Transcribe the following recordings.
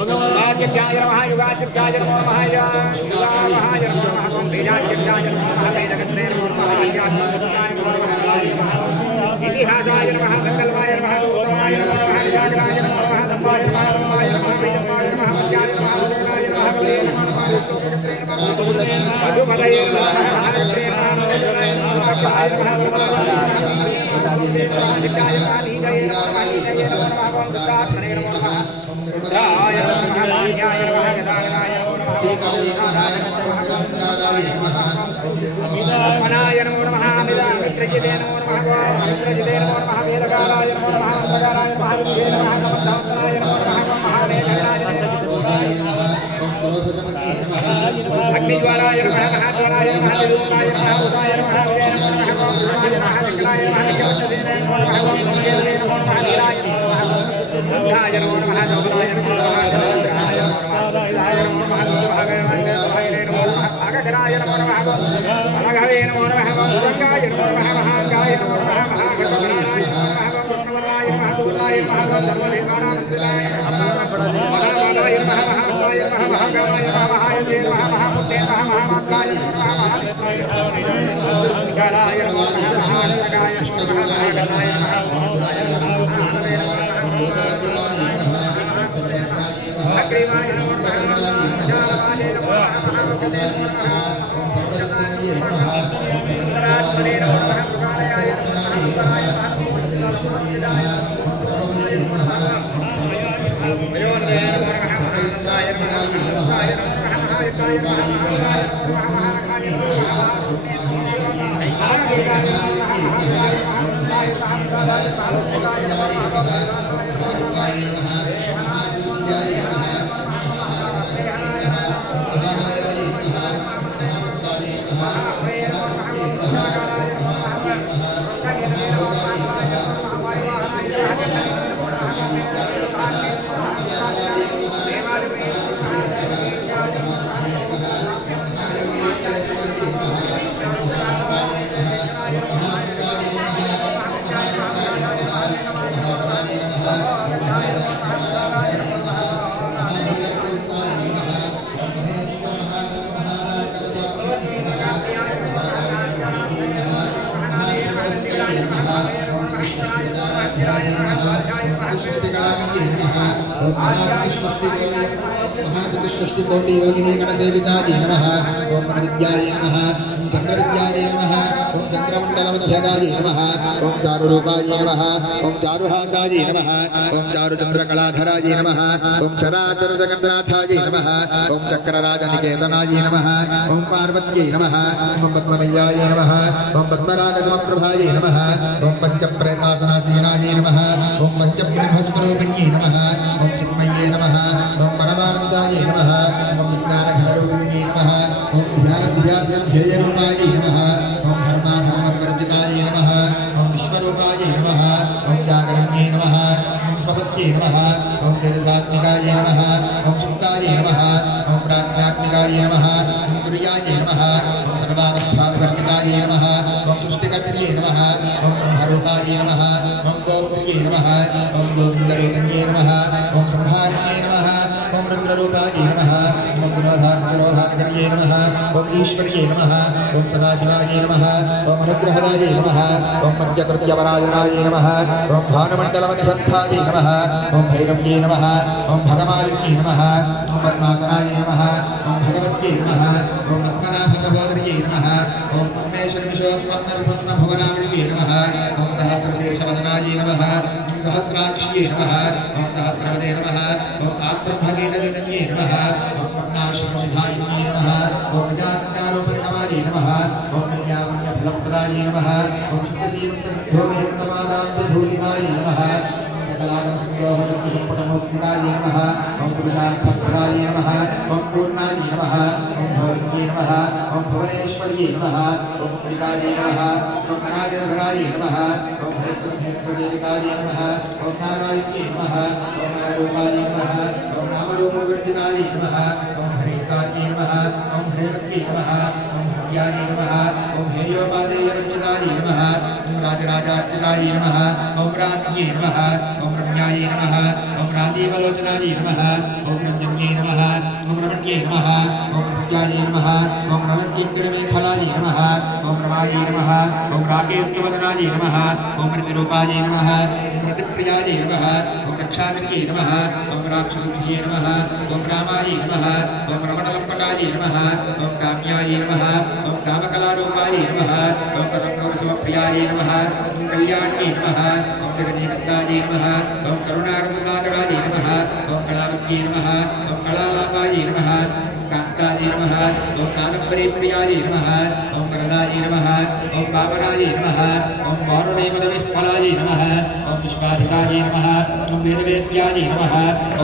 योगाचित्याय नमः युगाचित्याय नमो नमः युगामहाय नमः वेदाचित्याय नमो नमः वेदगत्रे नमो नमः वेदाचित्याय नमो नमः इतिहासाय नमः संकल्पाय नमः उत्तमाय नमो नमः विजागराय नमो नमः धम्माय नमः धम्माय नमः वेदमाय नमः मध्याय नमः वेदाय नमः वेदाय नमः मधुमदये नमः महागत्रे नमः वेदाय नमः भक्ताय नमः वेदाचित्याय नमः लीलाय नमः लीलाय नमो नमः भक्तात्मने नमो नमः रुद्राय नमः लीलाय नमः गदाय नमो नमः अमनाय नमो नमः मित्रजिते नमो नमः मित्रजिते नमो नमः वेदकालाय नमो नमः मंत्रकालाय नमः विद्ये नमः नमः नमो नमः महावेदकालाय अग्निज्वालाय नमः महाज्वालाय नमः विरूपाय नमः उदाय नमः विजय नमो नमः गोपाय नमः चक्राय नमः नित्यवचने नमो नमः गोपमये नमो नमः लीलाय नमो नमः बुद्धाय नमो नमः जोगनाय नमो नमः शरणाय नमो नमः दुर्भागाय नमो नमः भागधराय नमो नमः भागवे नमो नमः गंगाय नमो नमः महागाय नमो नमः महागणाय नमो नमः गुरुवराय नमः सुराय नमः सर्वदेवानां दिलाय नमः महामादाय नमः महामादाय नमः महागाय नमः महायते नमः महामुक्ते नमः महामात्राय नमः महाविष्णाय विशालाय नमो नमः महाजगाय नमो नमः महागणाय नमः अग्रिमाय नमो नमः विशालाय नमो नमः महामुक्ते नमो नमः रात्मने नमो नमः पुराणाय नमो नमः पुराणाय नमः पुराणाय नमः वयोर्दे नमो नमः महानंदाय नमः महानंदाय नमो नमः महाविकाय नमः महाविकाय नमो नमः महाकाय नमो नमः महादेवाय नमः महादेवाय महानंदाय सहस्राय सहस्राय नमो नमः महाकाय नमः महापूज्याय नमः महागतिष्ठिकोटि योगिनी गणसेविताय नमः ओम गणविद्याय नमः चंद्रविद्याय नमः ओम चंद्रमंडलमध्यगाय नमः ओम चारुरूपाय नमः ओम चारुहासाय नमः ओम चारुचंद्रकलाधराय नमः ओम चराचरजगन्नाथाय नमः ओम चक्रराजनिकेतनाय नमः ओम पार्वत्यै नमः ओम पद्ममय्याय नमः ओम पद्मरागसमप्रभाय नमः ओम पंचप्रेतासनासीनाय नमः ओम पंचब्रह्मस्वरूपिण्यै नमः ओम चिन्मये नमः ओम परमानन्दाय नमः ओम विज्ञानघनरूपिण्यै नमः ओम ध्यानध्यानध्येयरूपाय नमः ओम धर्माधर्मवर्जिताय नमः ओम विश्वरूपाय नमः ओम जागरण्ये नमः ओम स्वपत्ये नमः ओम तेजसात्मिकाय नमः ओम सुप्ताय नमः ओम प्राज्ञात्मिकाय नमः ओम तुर्याय नमः ओम सर्वावस्थाविवर्जिताय नमः ओम सृष्टिकर्त्रे नमः ओम ब्रह्मरूपाय नमः ओम गौर्ये नमः ओम गोविन्दरूपिण्ये नमः ओम संहार्ये नमः ओम रुद्ररूपाय नमः ओम विरोधानकर्ये नमः ओम ईश्वर्ये नमः ओम सदाशिवाय नमः ओम अनुग्रहदाय नमः ओम पंचकृत्यपरायणाय नमः ओम भानुमण्डलमध्यस्थाय नमः ओम भैरव्ये नमः ओम भगवान्ये नमः ओम पद्मासनाय नमः ओम भगवत्ये नमः ओम पद्मनाभसहोदर्ये नमः ओम उन्मेषनिमिषोत्पन्नभुवनामृये नमः ओम सहस्रशीर्षवदनाय नमः ओम सहस्राक्ष्ये नमः ओम सहस्रवदे नमः ओम आत्मभगेनजनन्ये नमः ओम कर्णाश्रमविधायिन्ये नमः ओम प्रजाज्ञारोपरिणमाय नमः ओम विद्यामन्यफलप्रदाय नमः ओम सिद्धसीवन्तसिद्धोरिहन्तमादाब्धभूलिकाय नमः सकलागमसुन्दोहनित्यसम्पटमूर्तिकाय नमः ओम पुरुषार्थप्रदाय नमः ओम पूर्णाय नमः ओम भौरिण्ये नमः ओम भुवनेश्वर्ये नमः ओम पुत्रिकाय नमः ओम अनादिधराय नमः ओम हरिब्रह्मेन्द्रदेविकाय नमः ओम नारायण्ये नमः ओम नामरूपाय नमः ओम नामरूपविवर्जिताय नमः ओम हरिकार्ये नमः ओम हरिवत्ये नमः ओम हर्याय नमः ओम हेयोपादेयवर्जिताय नमः ओम राजराजार्चिताय नमः ओम राज्ये नमः ओम रम्याय नमः ओम राजीवलोचनायै नमः ॐ रञ्जन्यै नमः ॐ रमण्यै नमः ॐ विद्यायै नमः ॐ रणकिङ्कणमेखलायै नमः ॐ रमायै नमः ॐ राकेन्द्रवदनायै नमः ॐ प्रतिरूपायै नमः ॐ प्रतिप्रियायै नमः ॐ रक्षाकर्यै नमः ॐ राक्षसुभ्ये नमः ॐ रामायै नमः ॐ रमणलम्पटायै नमः ॐ काम्यायै नमः ॐ कामकलारूपायै नमः ॐ कदम्बकवसुमप्रियायै नमः ॐ कल्याण्यै नमः ॐ जगदीकन्दायै नमः ॐ करुणारससागरायै नमः ॐ कलावत्यै नमः ॐ कलालापायै नमः कान्तायै नमः ॐ कादम्बरीप्रियायै नमः ॐ वरदायै नमः ॐ वामनायै नमः ॐ वारुणेमदविह्वलायै नमः ॐ विश्वाधिकायै नमः ॐ वेदवेद्यायै नमः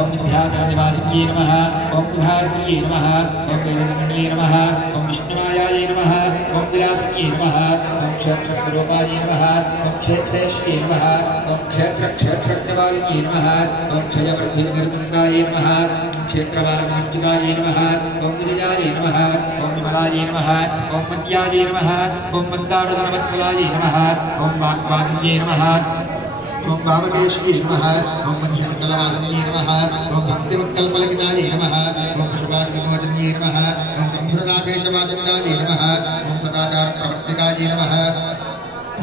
ॐ विद्याचलनिवासिन्यै नमः ॐ विभात्यै नमः ॐ वेदजनन्यै नमः ॐ विष्णुमायायै नमः ॐ विलासिन्यै नमः ॐ क्षेत्रस्वरूपायै नमः ॐ क्षेत्रेश्यै नमः ॐ क्षेत्रक्षेत्रज्ञवालिन्यै नमः ॐ क्षयवृद्धिनिर्मुक्तायै नमः क्षेत्रवालमञ्चितायै नमः ॐ विजयायै नमः ॐ विमलायै नमः ॐ मद्यायै नमः ॐ मन्दारधनवत्सलायै नमः ॐ वाग्वादिन्यै नमः ॐ वामकेश्यै नमः ॐ मन्यन्तलवासिन्यै नमः ॐ भक्तिवत्कल्पलकितायै नमः ॐ पशुपाशविमोचन्यै नमः ॐ सम्भृदाकेशवाचण्डायै नमः ॐ सदाचारप्रवर्तिकायै नमः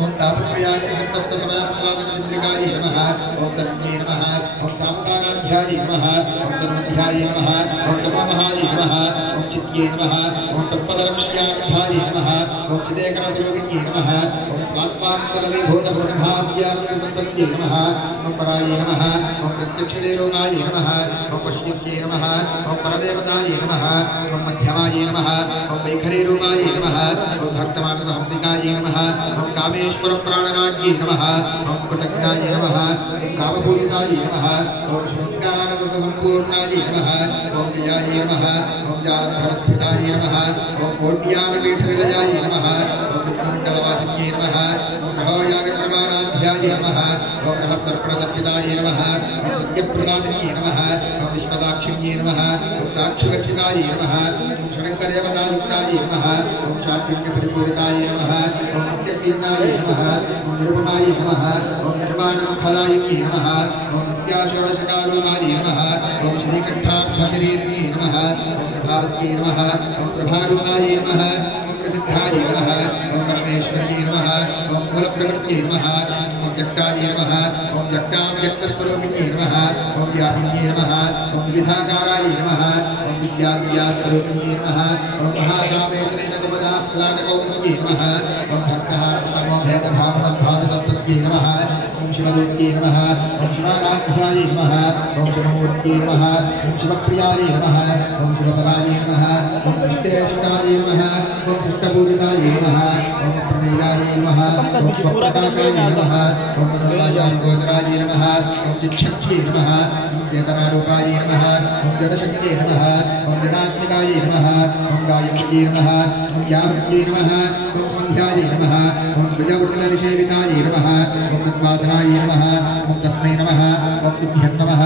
ॐ तापत्रयाग्निसप्तसमयाप्लादनचन्द्रिकायै नमः ॐ तरुण्यै नमः ॐ तामसागाध्यायै नमः ॐ तन्मध्यायै नमः ॐ तमोमहायै नमः ॐ चित्यै नमः ॐ तत्पदलक्ष्यार्थायै नमः ॐ चिदेकरस्वरूपिण्यै नमः ॐ स्वात्मान्तरविभूतब्रह्माद्यात्मसम्पत्यै नमः ॐ परायै नमः ॐ प्रत्यक्षदेवलोकायै नमः ॐ पश्यत्यै नमः ॐ परदेवतायै नमः ॐ मध्यमायै नमः ॐ वैखरीरूपायै नमः ॐ भक्तमानसहंसिकायै नमः ॐ कामेश्वरप्राणनाट्यै नमः ॐ कृतज्ञायै नमः ॐ कामपूजितायै नमः ॐ शृङ्गाररससम्पूर्णायै नमः ॐ जयायै नमः ॐ जालधरस्थितायै नमः ॐ कोट्यानपीठनिलयायै नमः ॐ विद्युमण्डलवासिन्यै नमः ॐ ग्रहोयागप्रमाणाध्यायै नमः ॐ रहस्तर्पणदर्पितायै नमः ॐ सत्यप्रदादिन्यै नमः ॐ विश्वदाक्षिण्यै नमः ॐ साक्षिवर्जितायै नमः ॐ षडङ्गदेवतायुक्तायै नमः ॐ शापिण्यपरिपूरितायै नमः ॐ नित्यकीर्णायै नमः ॐ निरुपमायै नमः ॐ निर्वाणसुखदायै नमः ॐ नित्याषोडशकारूपायै नमः ॐ श्रीकण्ठाक्षशरीर्यै नमः ॐ प्रभावत्यै नमः ॐ प्रभारूपायै नमः ॐ प्रसिद्धायै नमः ॐ परमेश्वर्यै नमः ॐ मूलप्रकृत्यै नमः ॐ जक्तायै नमः ॐ जक्तां जक्तस्वरूपिण्यै नमः ॐ व्यापिन्यै नमः ॐ विविधाकारायै नमः ॐ विद्याविद्यास्वरूपिण्यै नमः ॐ महाकामेशनेनकपदाह्लादकौमुद्यै नमः ॐ भक्तहारसमोभेदभावमद्भावसम्पत्यै नमः ॐ शिवदूत्यै नमः ॐ शिवाराध्यायै नमः ॐ शिवमूर्त्यै नमः ॐ शिवप्रियायै नमः ॐ शिवतरायै नमः ॐ शिष्टेष्टायै नमः ॐ शिष्टपूजितायै नमः ॐ प्रमेयायै नमः ॐ शिवप्रकाशायै नमः ॐ मनोराजाङ्गोदरायै नमः ॐ चिच्छक्त्यै नमः ॐ चेतनारूपायै नमः ॐ जडशक्त्यै नमः ॐ जडात्मिकायै नमः ॐ गायत्र्यै नमः ॐ यावत्यै नमः ॐ सन्ध्यायै नमः ॐ द्विजवृन्दनिषेवितायै नमः ॐ तद्वासनायै नमः ॐ तस्मै नमः ॐ तुभ्यं नमः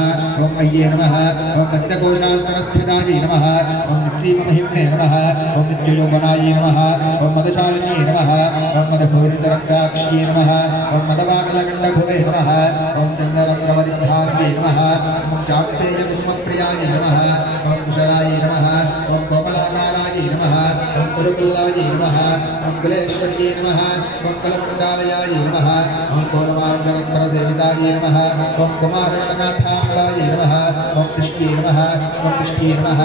ॐ अय्ये नमः ॐ पद्मकोशान्तरस्थितायै नमः ॐ निस्सीममहिम्ने नमः ॐ नित्ययौवनायै नमः ॐ मदशालिन्यै नमः ॐ मदभूरितरक्ताक्ष्यै नमः ॐ मदवानलगण्डभुवे नमः ॐ चन्द्ररत्नवदिभ्याङ्ग्यै नमः ॐ चाप्तेयकुसुमप्रियायै नमः ॐ कुशलायै नमः ॐ कोमलाकारायै नमः ॐ कुरुकुल्लायै नमः ॐ कुलेश्वर्यै नमः ॐ कलकुण्डालयायै नमः ॐ कोलमार्गरक्षरसेवितायै नमः ॐ कुमारगणनाथाम्बायै नमः ॐ तिष्ठ्यै नमः ॐ तिष्ठ्यै नमः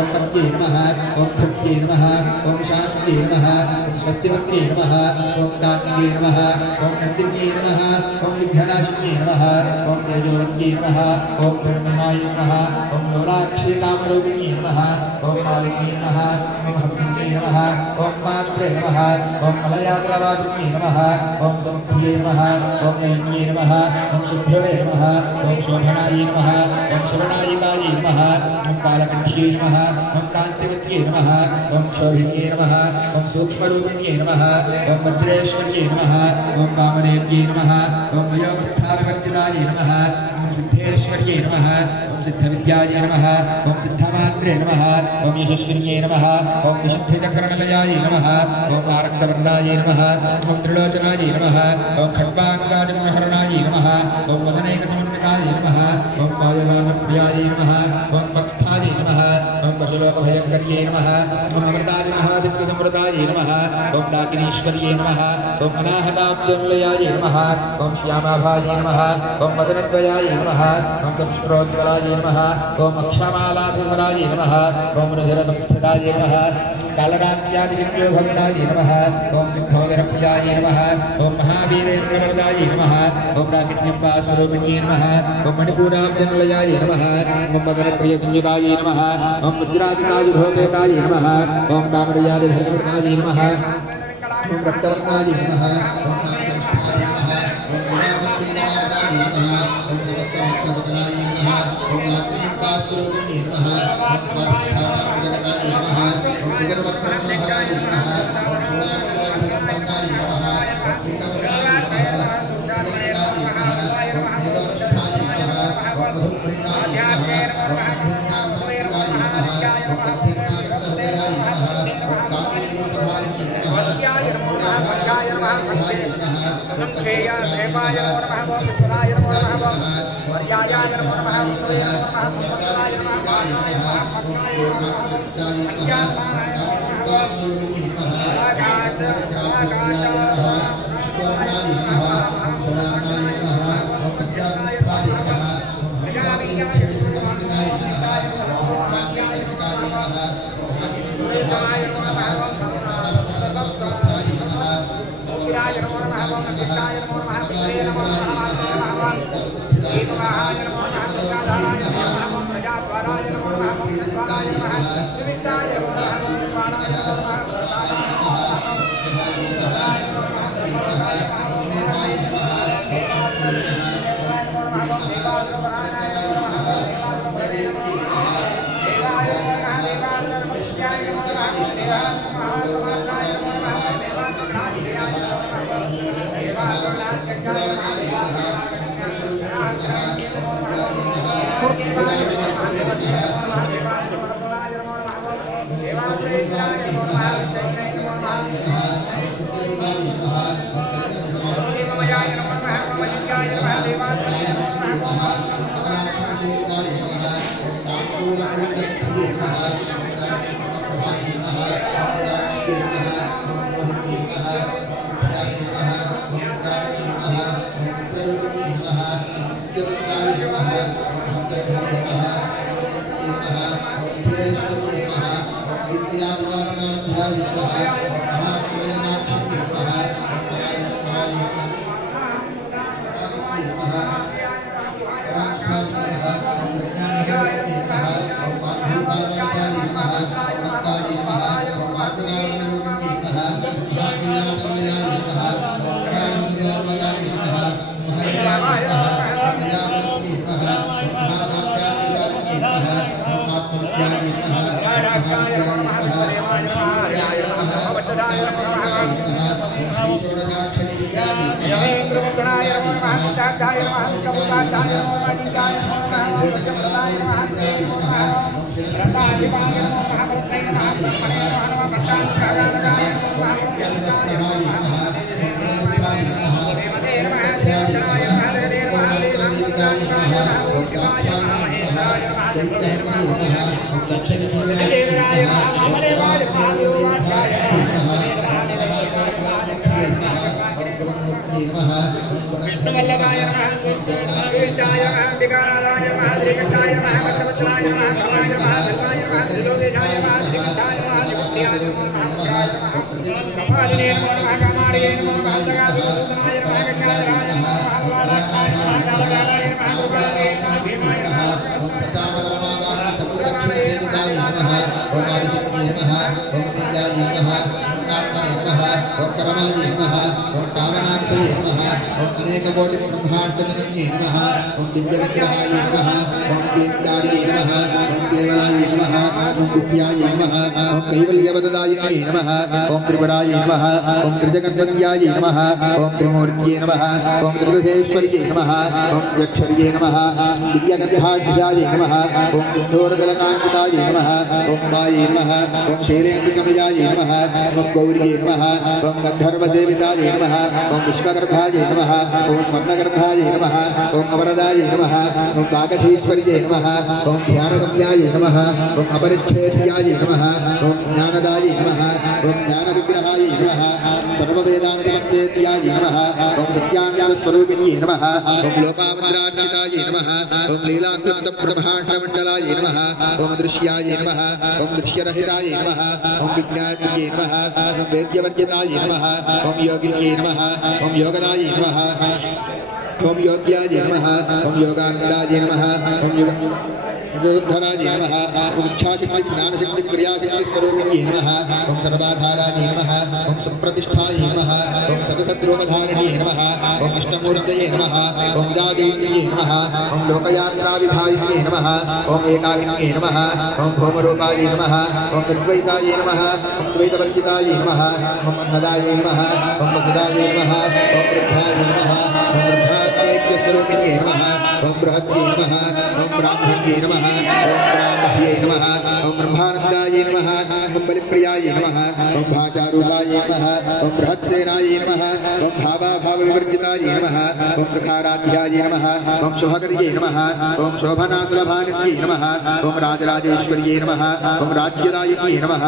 ॐ पत्यै नमः ॐ भृत्यै नमः ॐ शान्त्यै नमः ॐ स्वस्तिवत्यै नमः ॐ कान्त्यै नमः ॐ नन्दिन्यै नमः ॐ विघ्ननाशिन्यै नमः ॐ तेजोवत्यै नमः ॐ पूर्णनायै नमः ॐ लोलाक्षी कामरूपिण्यै नमः ॐ मालिन्यै नमः ॐ हंसिन्यै नमः ॐ मात्रे नमः ॐ मलयातलवासिन्यै नमः ॐ समुद्र्यै नमः ॐ नलिन्यै नमः ॐ शुभ्रवे नमः ॐ शोभनायै नमः ॐ शरणायिकायै नमः ॐ कालकण्ठ्यै नमः ॐ कान्तिवत्यै नमः ॐ क्षोभिन्यै नमः ॐ सूक्ष्मरूपिण्यै नमः ॐ वज्रेश्वर्यै नमः ॐ वामदेव्यै नमः ॐ वयोवस्थाविवर्जितायै नमः ॐ सिद्धेश्वर्यै सिद्धेश्वर्यै नमः ओम सिद्धविद्यायै नमः ओम सिद्धमात्रे नमः ओम यशस्विन्यै नमः ओम विशुद्धिचक्रणलयायै नमः ओम आरक्तवर्णायै नमः ओम त्रिलोचनायै नमः ओम खड्वाङ्गादिमहरणायै नमः ओम वदनैकसमन्वितायै नमः ओम पायवानप्रियायै नमः ओम पक्षायै नमः ओम पशुलोकभयङ्कर्यै नमः ओम अमृतादिमहादित्यसमृतायै नमः ओम डाकिनीश्वर्यै नमः ओम अनाहताब्जनिलयायै नमः ओम श्यामाभायै नमः ओम मदनद्वयायै नमः ओम दंष्ट्रोज्ज्वलायै नमः ओम अक्षमालाधरायै नमः ओम रुधिरसंस्थितायै नमः कालरात्यादिविद्योभक्तायै नमः ओम सिद्धोदरप्रियायै नमः ओम महावीरेन्द्रवरदायै नमः ओम राकिण्यम्बास्वरूपिण्यै नमः ओम मणिपूराब्जनिलयायै नमः ओम मदनप्रियसंयुतायै नमः ओम वज्राजितायुधोपेतायै नमः ओम तामरयादिभर्गवृतायै नमः ओम रक्तवर्णायै नमः ओम नामसंस्थायै नमः ओम गुणाभक्तिनिवारकायै नमः ओम समस्तभक्तसुतलायै नमः ओम लाक्ष्मीम्बास्वरूपिण्यै नमः ओम स्वादिष्ठानामजगतायै नमः ओम विगर्भप्रमोहरायै नमः ओम शूलाक्यादिभक्तायै नमः ओम एकवर्णायै नमः ओम जगन्नाथायै नमः ओम मेघवृष्ठायै नमः ओम मधुप्रीतायै नमः ओम मध्यन्यासंस्कृतायै नमः ओम दक्षिणासक्तहृदयायै नमः ओम कामिनीरूपधारिण्यै नमः वश्याय नमो नमः भद्राय नमः संख्येय देवाय नमः वत्सलाय नमो नमः वर्याय नमो नमः उत्तराय नमः संवत्सराय नमः ओम नमः ओम करमाय नमः ओम कामनार्थये नमः ओम अनेककोटि ब्रह्माण्डजनन्ये नमः ओम दिव्यविग्रहाय नमः ओम क्लींकार्ये नमः ओम केवलाय नमः ओम गुह्याय नमः ओम कैवल्यवददायिने नमः ओम त्रिपुराय नमः ओम त्रिजगद्वन्द्याय नमः ओम त्रिमूर्त्ये नमः ओम त्रिदशेश्वर्ये नमः ओम त्र्यक्षर्ये नमः दिव्यगन्धाढ्याय नमः ओम सिन्धूरदलकान्विताय नमः ओम उमाय नमः ओम शैलेन्द्रकमजाय नमः ओम गौर्ये नमः ओम गन्धर्वसेविताय नमः ओम विश्वगर्भाय नमः ओम स्वर्णगर्भाय नमः ओम अवरदाय नमः ओम काकधीश्वर्ये नमः ओम ध्यानगम्याय नमः ओम अपरिच्छेद्याय नमः ओम ज्ञानदाय नमः ओम ज्ञानविग्रहाय नमः सर्ववेदान्तमन्त्रेत्याय नमः ओम सत्यानन्दस्वरूपिणे नमः ओम लोकामन्त्रार्चिताय नमः ओम लीलाकृतब्रह्माण्डमण्डलाय नमः ओम दृश्याय नमः ओम दृश्यरहिताय नमः ओम विज्ञात्ये नमः ओम वेद्यवर्जिताय नमः ओम योगिन्ये नमः ओम योगदाय नमः ओम योग्याय नमः ओम योगानन्दाय नमः ओम योगधराय नमः ओम इच्छाशक्ति ज्ञानशक्ति क्रियाशक्ति स्वरूपिणे नमः ओम सर्वाधाराय नमः ओम सुप्रतिष्ठाय नमः ओम सर्वशत्रुवधारिणे नमः ओम अष्टमूर्तये नमः ओम जादेन्द्रिये नमः ओम लोकयात्राविधायिने नमः ओम एकाग्निये नमः ओम भौमरूपाय नमः ओम निर्द्वैताय नमः ओम द्वैतवर्जिताय नमः ओम अन्नदाय नमः ओम वसुदाय नमः ओम वृद्धाय नमः ओम वृद्धात्मैक्यस्वरूपिणे नमः ओम बृहद्ये नमः ओम ब्राह्मण्ये नमः ओम ब्राह्मण्ये नमः ओम ब्रह्मानन्दाय नमः ओम बलिप्रियाय नमः ओम भाषारूपाय नमः ओम बृहत्सेनाय नमः ओम भावाभावविवर्जिताय नमः ओम सखाराध्याय नमः ओम शुभकर्ये नमः ओम शोभनासुलभानित्ये नमः ओम राजराजेश्वर्ये नमः ओम राज्यदायिने नमः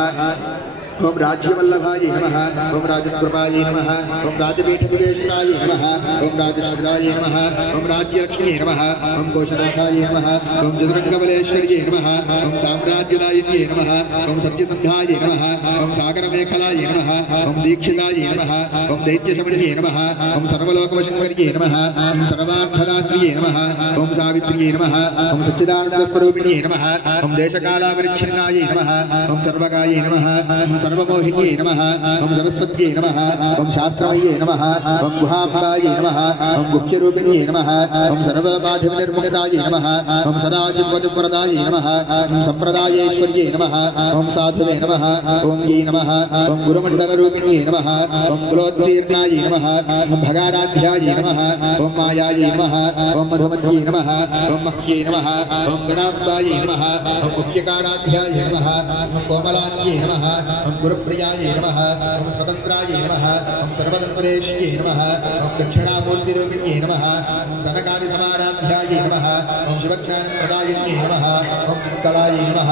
ओम राज्यवल्लभाय नमः ओम राजकृपाय नमः ओम राजपीठनिवेशनाय नमः ओम राजश्रदाय नमः ओम राज्यलक्ष्म्ये नमः ओम कोशनाथाय नमः ओम चतुरङ्गबलेश्वर्ये नमः ओम साम्राज्यदायिन्ये नमः ओम सत्यसन्धाय नमः ओम सागरमेखलाय नमः ओम दीक्षिताय नमः ओम दैत्यशमन्ये नमः ओम सर्वलोकवशङ्कर्ये नमः ओम सर्वार्थदात्र्ये नमः ओम सावित्र्ये नमः ओम सच्चिदानन्दस्वरूपिणे नमः ओम देशकालावरिच्छिन्नाय नमः ओम सर्वगाय नमः सर्वमोहिन्ये नमः ओम सरस्वत्यै नमः ओम शास्त्रमये नमः ओम गुहाम्बायै नमः ओम गुह्यरूपिण्ये नमः ओम सर्वबाधिनिर्मुक्ताय नमः ओम सदाशिवपदप्रदाय नमः ओम सम्प्रदायेश्वर्ये नमः ओम साधुवे नमः ओम यै नमः ओम गुरुमण्डलरूपिण्ये नमः ओम कुलोत्तीर्णाय नमः ओम भगाराध्याय नमः ओम मायायै नमः ओम मधुमत्यै नमः ओम मह्यै नमः ओम गणाम्बायै नमः ओम मुख्यकाराध्याय नमः ओम कोमलान्ये नमः ओम गुरुप्रियाय नमः ओम स्वतन्त्राय नमः ओम सर्वतन्त्रेश्ये नमः ओम दक्षिणामूर्तिरूपिण्ये नमः ओम सनकादिसमाराध्याय नमः ओम शिवज्ञानप्रदायिन्ये नमः ओम चित्कलाय नमः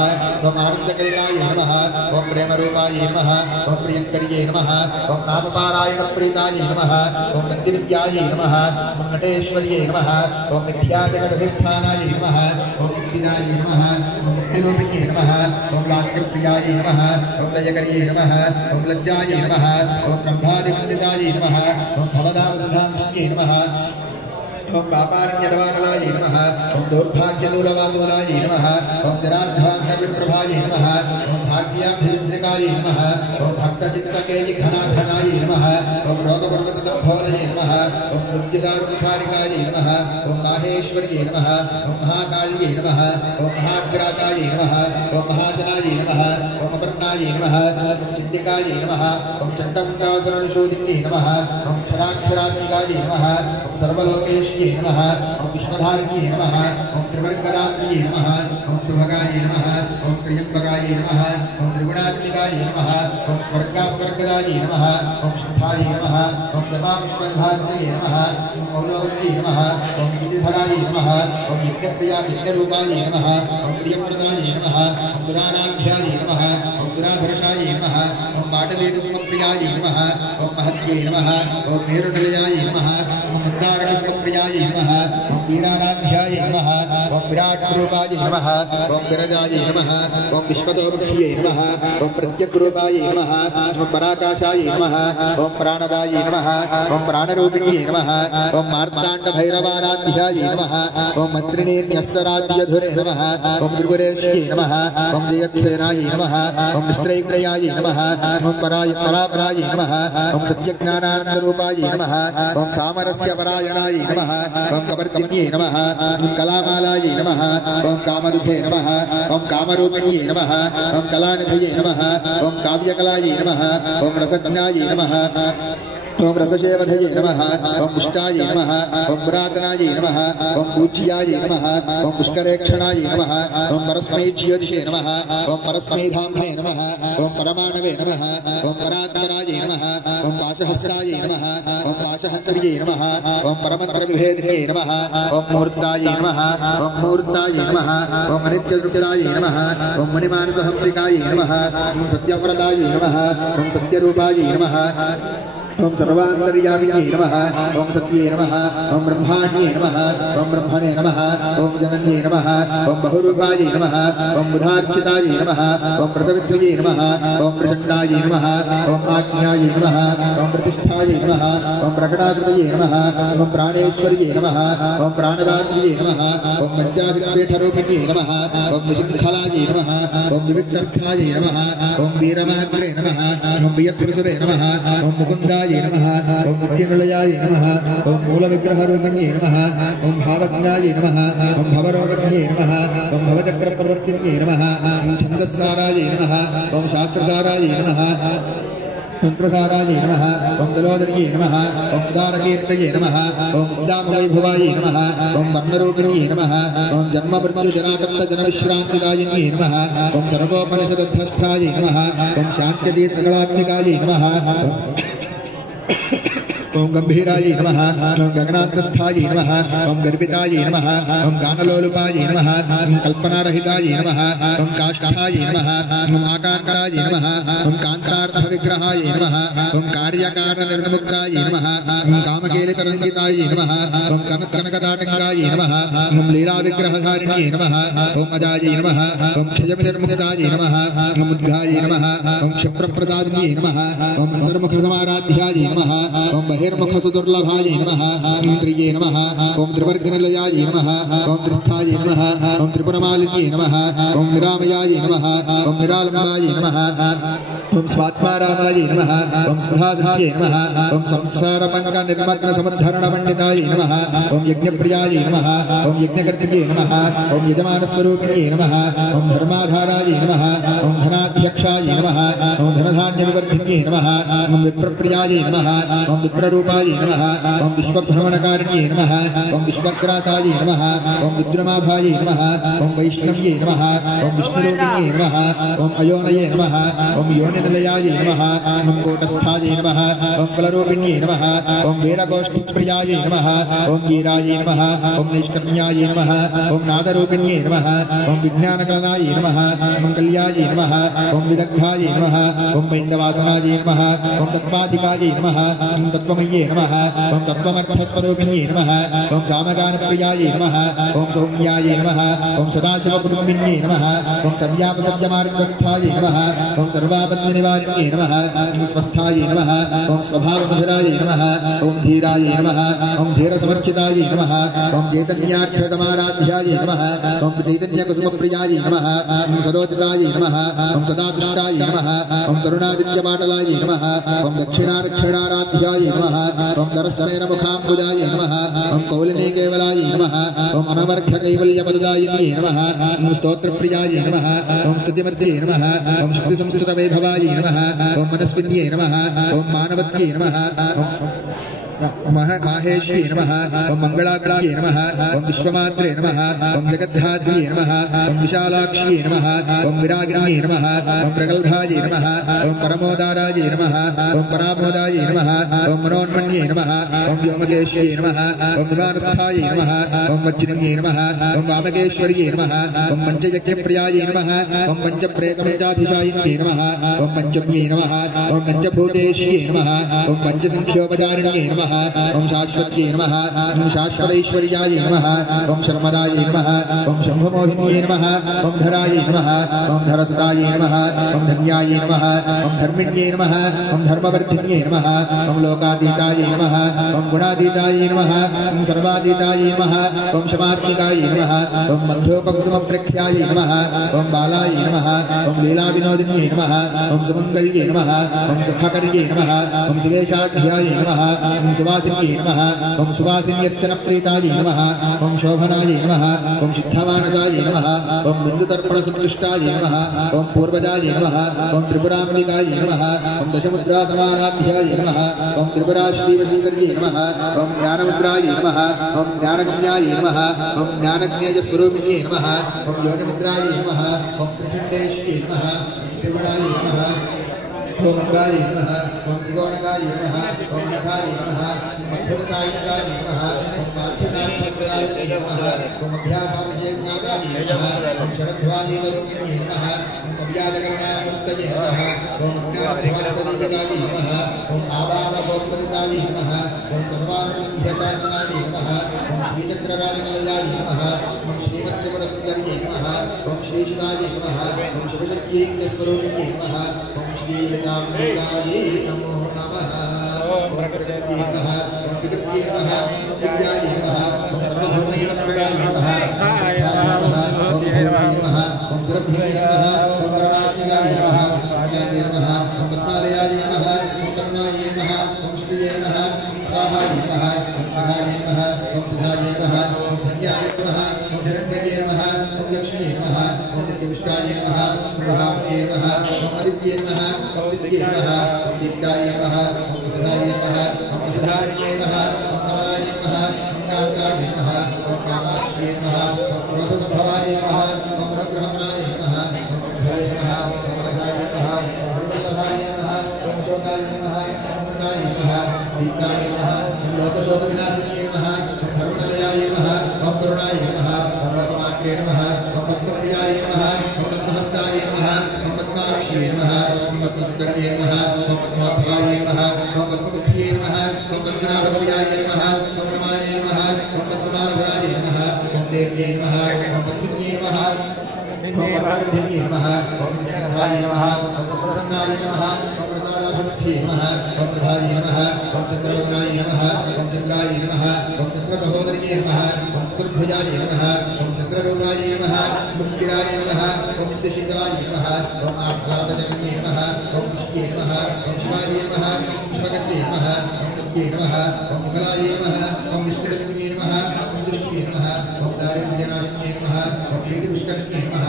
ओम आनन्दकलिकाय नमः ओम प्रेमरूपाय नमः ओम प्रियङ्कर्ये नमः ओम नामपारायणप्रीताय नमः ओम नन्दिविद्याय नमः ओम नटेश्वर्ये नमः ओम मिथ्याजगदधिष्ठानाय नमः ओम मुक्तिदाय नमः ओम मुक्तिरूपिण्ये नमः ओम लास्यप्रियाय नमः ओम लयकर्ये नमः ओम लज्जाय नमः ओम ब्रह्मादिवन्दिताय नमः ओम भवदावसधान्ये नमः ओम पापारण्यदवानलाय नमः ओम दौर्भाग्यदूरवादूलाय नमः ओम जरार्धान्तविप्रभाय नमः ओम भाग्याभिन्द्रिकाय नमः ओम भक्तचित्तकेलिघनाघनाय नमः ओम रोगपर्वतदम्भोलये नमः ओम मृत्युदारुखारिकाय नमः ओम माहेश्वर्ये नमः ओम महाकाल्ये नमः ओम महाग्रासाय नमः ओम महाशनाय नमः ओम अपर्णाय नमः ओम चिन्तिकाय नमः ओम चण्डमुण्डासुरनिषोदिन्ये नमः ओम क्षराक्षरात्मिकाय नमः ओम सर्वलोकेश्ये नमः ओम विश्वधारिण्ये नमः ओम त्रिवर्गदात्र्ये नमः ओम सुभगाय नमः ओम त्र्यम्बकाय नमः ओम त्रिगुणात्मिकाय नमः ओम स्वर्गापवर्गदाय नमः ओम शुद्धाय नमः ओम सर्वाविश्वविभात्ये नमः ओम मौलोवत्ये नमः ओम गिरिधराय नमः ओम यज्ञरूपाय नमः ओम प्रियप्रदाय नमः ओम दुराराध्याय नमः ओम दुराधर्षाय नमः ओम पाटलीकुसुमप्रियाय नमः ओम महत्ये नमः ओम मेरुनिलयाय नमः ओम मन्दारकृष्णप्रियाय नमः ओम वीराराध्याय नमः ओम विराट्रूपाय नमः ओम विरजाय नमः ओम विश्वतोमुख्ये नमः ओम प्रत्यग्रूपाय नमः ओम पराकाशाय नमः ओम प्राणदाय नमः ओम प्राणरूपिण्ये नमः ओम मार्ताण्ड भैरवाराध्याय नमः ओम मंत्रिणीन्यस्तराज्यधुरे नमः ओम त्रिपुरेश्ये नमः ओम जयत्सेनाय नमः ओम निस्त्रैग्रयाय नमः ओम परापराय नमः ओम सत्यज्ञानानन्दरूपाय नमः ओम सामरस्य परायणाय नमः ओम कवर्तिन्ये नमः ओम कलामालाय नमः ओम कामदुखे नमः ओम कामरूपिण्ये नमः ओम कलानिधये नमः ओम काव्यकलाय नमः ओम रसज्ञाय नमः ओम रसशेवधये नमः ओम पुष्टाय नमः ओम पुरातनाय नमः ओम पूज्याय नमः ओम पुष्करेक्षणाय नमः ओम परस्मै ज्योतिषे नमः ओम परस्मै धाम्ने नमः ओम परमाणवे नमः ओम परात्पराय नमः ओम पाशहस्ताय नमः ओम पाशहस्तर्ये नमः ओम परमत्रविभेदिने नमः ओम मूर्ताय नमः ओम मूर्ताय नमः ओम अनित्यदृष्टाय नमः ओम मुनिमानसहंसिकाय नमः ओम सत्यव्रताय नमः ओम सत्यरूपाय नमः ओम सर्वान्तर्यामिने नमः ओम सत्ये नमः ओम ब्रह्माण्ये नमः ओम ब्रह्मणे नमः ओम जनन्ये नमः ओम बहुरूपाय नमः ओम बुधार्चिताय नमः ओम प्रसवित्र्ये नमः ओम प्रचण्डाय नमः ओम आज्ञाय नमः ओम प्रतिष्ठाय नमः ओम प्रकटाकृतये नमः ओम प्राणेश्वर्ये नमः ओम प्राणदात्र्ये नमः ओम पञ्चाशतपीठरूपिण्ये नमः ओम विशृङ्खलाय नमः ओम विविक्तस्थाय नमः ओम वीरमात्रे नमः ओम वियत्रिसुरे नमः ओम मुकुन्दाय नमः ओम मुक्तिनिलयाय नमः ओम मूलविग्रहरूपिण्ये नमः ओम भावज्ञाय नमः ओम भवरोगज्ञे नमः ओम भवचक्रप्रवर्तिन्ये नमः ओम छन्दस्साराय नमः ओम शास्त्रसाराय नमः मंत्रसाराय नमः ओम दलोदर्ये नमः ओम उदारकीर्तये नमः ओम उदामवैभवाय नमः ओम वर्णरूपिण्ये नमः ओम जन्ममृत्युजरातप्तजनविश्रान्तिदायिन्ये नमः ओम सर्वोपनिषदध्वस्थाय नमः ओम शान्त्यतीर्थकलात्मिकाय नमः ओम गंभीराय नमः ओम गगनान्तस्थाय नमः ओम गर्भिताय नमः ओम गानलोलुपाय नमः ओम कल्पनारहिताय नमः ओम काष्ठाय नमः ओम आकाराय नमः ओम कान्तार्थविग्रहाय नमः ओम कार्यकारणनिर्मुक्ताय नमः ओम कामकेलितरङ्गिताय नमः ओम कनकताटङ्गाय नमः ओम लीलाविग्रहधारिण्ये नमः ओम अजाय नमः ओम क्षयविनिर्मुक्ताय नमः ओम उद्घाय नमः ओम क्षिप्रप्रसादिन्ये नमः ओम अन्तर्मुखसमाराध्याय नमः ओम बहिर्मुखसुदुर्लभाय नमः ओम त्रिये नमः ओम त्रिवर्गनिलयाय नमः ओम त्रिस्थाय नमः ओम त्रिपुरमालिन्ये नमः ओम निरामयाय नमः ओम निरालम्बाय नमः ओम स्वात्मारामाय नमः ओम सुधाधन्ये नमः ओम संसारपङ्कनिर्मग्नसमुद्धरणपण्डिताय नमः ओम यज्ञप्रियाय नमः ओम यज्ञकर्तृये नमः ओम यजमानस्वरूपिणे नमः ओम धर्माधाराय नमः ओम धनाध्यक्षाय नमः ओम धनधान्यविवर्धिन्ये नमः ओम विप्रप्रियाय नमः ओम विप्ररूपाय नमः ओम विश्वभ्रमणकारिण्ये नमः ओम विश्वग्रासाय नमः ओम विद्रमाभाय नमः ओम वैष्णव्ये नमः ओम विष्णुरूपिण्ये नमः ओम अयोनये नमः ओम योनिनिलयाय नमः ओम कूटस्थाय नमः ओम कुलरूपिण्ये नमः ओम वीरगोष्ठप्रियाय नमः ओम वीराय नमः ओम निष्कर्म्याय नमः ओम नादरूपिण्ये नमः ओम विज्ञानकलनाय नमः ओम कल्याय नमः ओम विदग्धाय नमः ओम वैन्दवासनाय नमः ओम तत्त्वाधिकाय नमः ओम तत्त्वमय्ये नमः ओम तत्त्वमर्थस्वरूपिण्ये नमः ओम सामगानप्रियाय नमः ओम सौम्याय नमः ओम सदाशिवकुटुम्बिन्ये नमः ओम सव्यापसव्यमार्गस्थाय नमः ओम सर्वापद्मनिवारिण्ये नमः ओम स्वस्थाय नमः ओम स्वभावसुधराय नमः ओम धीराय नमः ओम धीरसमर्चिताय नमः ओम चैतन्यार्थतमाराध्याय नमः ओम चैतन्यकुसुमप्रियाय नमः ओम सदोदिताय नमः ओम सदादृष्टाय नमः ओम करुणादित्यपाटलाय नमः ओम दक्षिणाराध्याय नमः ओम दरस्नेरमुखाम्बुजाय नमः ओम कौलिने केवलाय नमः ओम अनवर्घकैवल्यपददायिन्ये नमः ओम स्तोत्रप्रियाय नमः ओम स्तुतिमध्ये नमः ओम शक्तिसंस्कृतवैभवाय नमः ओम मनस्विन्ये नमः ओम मानवत्ये नमः माहेश्ये नमः ओम मंगलाग्राये नमः ओम विश्वमात्रे नमः ओम जगद्धात्र्ये नमः ओम विशालाक्ष्ये नमः ओम विरागिण्ये नमः ओम प्रगल्भाय नमः ओम परमोदाराय नमः ओम परामोदाय नमः ओम मनोन्मन्ये नमः ओम व्योमकेश्ये नमः ओम विमानस्थाय नमः ओम वज्रन्ये नमः ओम वामकेश्वर्ये नमः ओम पंचयज्ञप्रियाय नमः ओम पंचप्रेतमेजाधिशायिन्ये नमः ओम पंचम्ये नमः ओम पंचभूतेश्ये नमः ओम पंचसंख्योपचारिण्ये नमः नमः ओम शाश्वत्यै नमः ओम शाश्वतैश्वर्याय नमः ओम शर्मदाय नमः ओम शंभुमोहिन्यै नमः ओम धराय नमः ओम धरसुताय नमः ओम धन्याय नमः ओम धर्मिण्यै नमः ओम धर्मवर्धिन्यै नमः ओम लोकातीताय नमः ओम गुणातीताय नमः ओम सर्वातीताय नमः ओम शमात्मिकाय नमः ओम मध्योपकुसुमप्रख्याय नमः ओम बालाय नमः ओम लीलाविनोदिन्यै नमः ओम सुमङ्गल्यै नमः ओम सुखकर्यै नमः ओम सुवेशाढ्याय नमः ओम सुवासिन्यै नमः ओम सुवासिन्यर्चनप्रीताय नमः ओम शोभनाय नमः ओम सिद्धमानसाय नमः ओम बिन्दुतर्पणसंतुष्टाय नमः ओम पूर्वजाय नमः ओम त्रिपुराम्बिकाय नमः ओम दशमुद्रासमानाभ्याय नमः ओम त्रिपुराश्रीवतीकर्यै नमः ओम ज्ञानमुद्राय नमः ओम ज्ञानज्ञाय नमः ओम ज्ञानज्ञेयस्वरूपिण्यै नमः ओम योगमुद्राय नमः ओम त्रिपिण्डेश्यै नमः त्रिगुणाय नमः ओम गाय नमः ओम त्रिगुणगाय नमः ओम नखाय नमः ओम अद्भुतकाय नमः ओम कांचनार्थकाय नमः ओम अभ्यासामजेज्ञाताय नमः ओम षडध्वादीवरूपिण्यै नमः ओम अव्याजकरणामूर्तये नमः ओम अज्ञानध्वान्तदीपिकाय नमः ओम आबालगोपदिताय नमः ओम सर्वानुलिङ्घ्यशासनाय नमः ओम श्रीचक्रराजनिलयाय नमः ओम श्रीमत्त्रिपुरसुन्दर्यै नमः ओम श्रीशिवाय नमः ओम शिवशक्त्यैक्यस्वरूपिण्यै नमः ओम श्रीलताम्बिकाय नमो नमः ओम प्रकृत्यै नमः ओम विकृत्यै नमः ओम विद्याय नमः ओम सर्वभूतहितप्रदाय नमः ओम भगवत्यै नमः ओम सुरभ्यै नमः ओम परमात्मिकाय नमः ज्ञाते नमः ओम पद्मालयाय नमः ओम पद्माय नमः ओम श्रीये नमः ओम स्वाहाय नमः ओम सदाय नमः ओम सिद्धाय नमः ओम धन्याय नमः ओम हिरण्मये नमः ओम लक्ष्म्ये नमः ओम नित्यविष्टाय नमः ओम महाम्ये नमः ओम आदित्ये नमः ओम विद्ये नमः ओम दीप्ताय नमः ओम सदाय नमः ओम सदाय नमः ओम कमलाय नमः ओम कान्ताय नमः ओम कामाक्ष्ये नमः ओम क्रोधसम्भवाय नमः ओम रघुरमणाय नमः ओम बुद्धाय नमः ओम रघाय नमः ओम हरिवल्लभाय नमः ओम शोकाय नमः ओम मुक्ताय नमः दीप्ताय नमः ओम लोकशोकविनाशिन्ये नमः ओम धर्मनिलयाय नमः ओम करुणाय नमः ओम पद्माक्रे नमः ओम पद्मप्रियाय नमः ओम पद्महस्ताय नमः ओम पद्माक्ष्ये नमः ओम पद्मसुन्दर्ये नमः ओम पद्मोद्भवाय नमः ओम पद्ममुख्ये नमः ओम पद्मनाभप्रियाय नमः ओम रमाय नमः ओम पद्ममालधराय नमः ओम देव्ये नमः ओम पद्मिन्ये नमः ओम पद्मनिधिन्ये नमः ओम जगन्नाय नमः ओम सुप्रसन्नाय नमः ओम प्रसादाभिमुख्ये नमः ओम प्रभाय नमः ओम चन्द्रवदनाय नमः ओम चन्द्राय नमः ओम चन्द्रसहोदर्ये नमः ओम चतुर्भुजाय नमः ओम चन्द्ररूपाय नमः ओम पुष्टिराय नमः ओम इन्दुशीतलाय नमः ओम आह्लादजनन्ये नमः ओम पुष्ट्ये नमः ओम शिवाय नमः ओम शिवकर्ये नमः ओम सत्ये नमः ओम विमलाय नमः ओम विष्णुदन्ये नमः ओम दुष्टे नमः ओम दारिद्र्यनाशिन्ये नमः ओम प्रीतिदुष्कर्ये नमः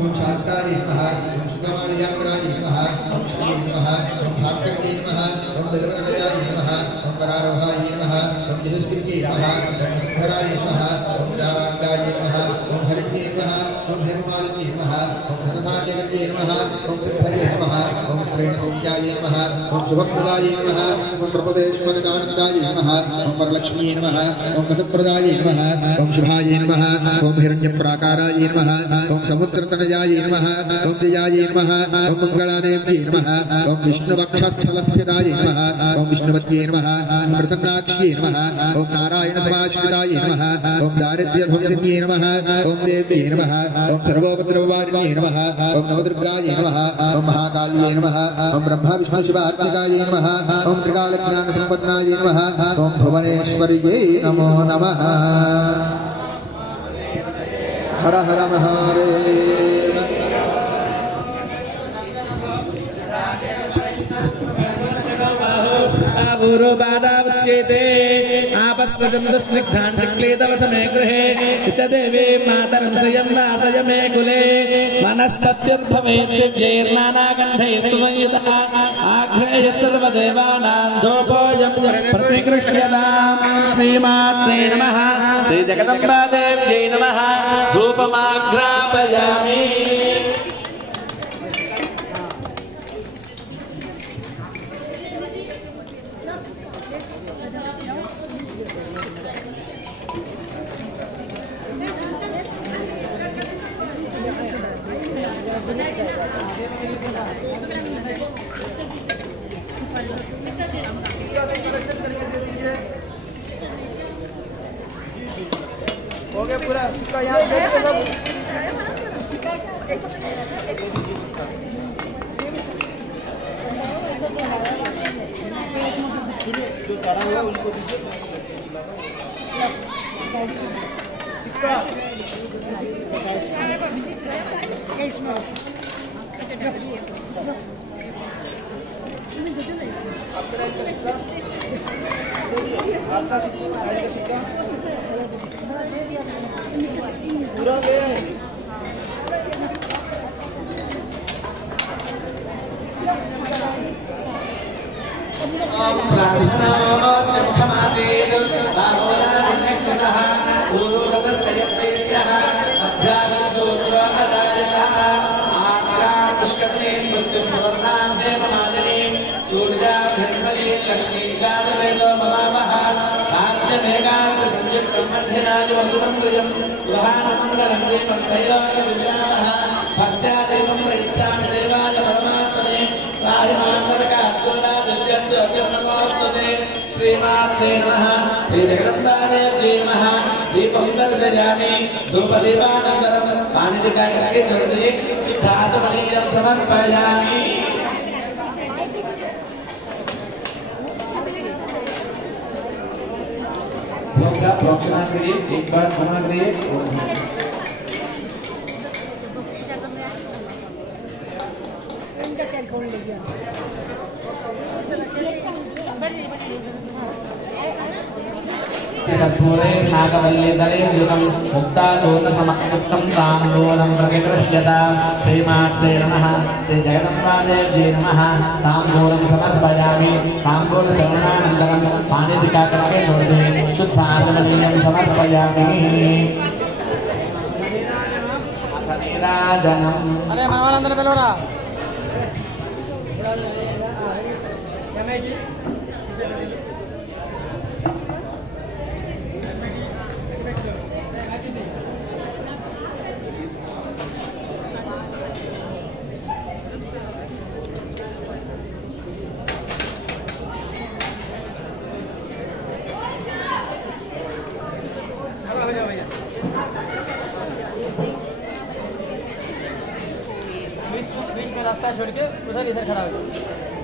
ओम शान्ताय नमः ओम सुखमालयाम्बराय नमः ओम श्रीये नमः ओम भास्कर्ये नमः ओम दलवरदयाय नमः ओम परारोहाय नमः ओम यशस्कृत्ये नमः ओम वसुन्धराय नमः ओम दारान्ताय नमः ओम हरिण्ये नमः ओम हेममालिन्ये नमः ओम धनधान्यकर्ये नमः ओम सिद्धये नमः ओम श्रेणतोम्याय नमः ओम शुभप्रदाय नमः ओम प्रभवेश्वरदानन्दाय नमः ओम वरलक्ष्म्ये नमः ओम वसुप्रदाय नमः ओम शुभाय नमः ओम हिरण्यप्राकाराय नमः ओम समुद्रतनयाय नमः ओम जयाय नमः ओम मंगलादेव्ये नमः ओम विष्णुवक्षस्थलस्थिताय नमः ओम विष्णुवत्ये नमः ओम प्रसन्नाक्ष्ये नमः ओम नारायणसमाश्रिताय नमः ओम दारिद्र्यध्वंसिन्ये नमः ओम देव्ये नमः ओम सर्वोपद्रववारिण्ये नमः ओम नवदुर्गाय नमः ओम महाकाल्ये नमः ओम ब्रह्मा विष्णु शिवात्मिकाय नमः ओम त्रिकालज्ञानसम्पन्नाय नमः ओम भुवनेश्वर्ये नमो नमः हर हर महादेव पूर्वबाधावच्छेदे आपस्वजन्तस्निग्धान्तिक्लेतवसमे गृहे च देवी मातरं स्वयं वासय मे कुले वनस्पतिर्भवेत् दिव्यैर्नानागन्धैः सुसंयुतः आघ्रेय सर्वदेवानां धूपोऽयं प्रतिगृह्यताम् श्रीमात्रे नमः श्रीजगदम्बादेव्यै नमः धूपमाघ्रापयामि Gracias. पूरा सिक्का यहाँ जो चढ़ा हुआ उनको दीजिए सिक्का आपका सिक्का पूरा ले आए श्रीमात्रे नमः श्री जगदम्बादेवी नमः दीपं दर्शयामि धूपदीपानन्तरं पाणिदिकाग्रे चोदये सिद्धाचमनीयं समर्पयामि भोग का प्रोक्षणा करिए एक बार क्षमा करिए पूरे नागवल्लीधरे द्रुतं मुक्ताचोतसमक्तं ताम्बूलं प्रतिगृह्यता श्रीमात्रे नमः श्री जगदम्बादेवी नमः ताम्बूलं समर्पयामि ताम्बूलचरणानन्तरं पाणिदिकाग्रे चोदये शुद्धाचमनीयं समर्पयामि नीराजनम् अरे मनवानंदन पेलोरा रास्ता छोड़ के उधर इधर खड़ा हो जाओ।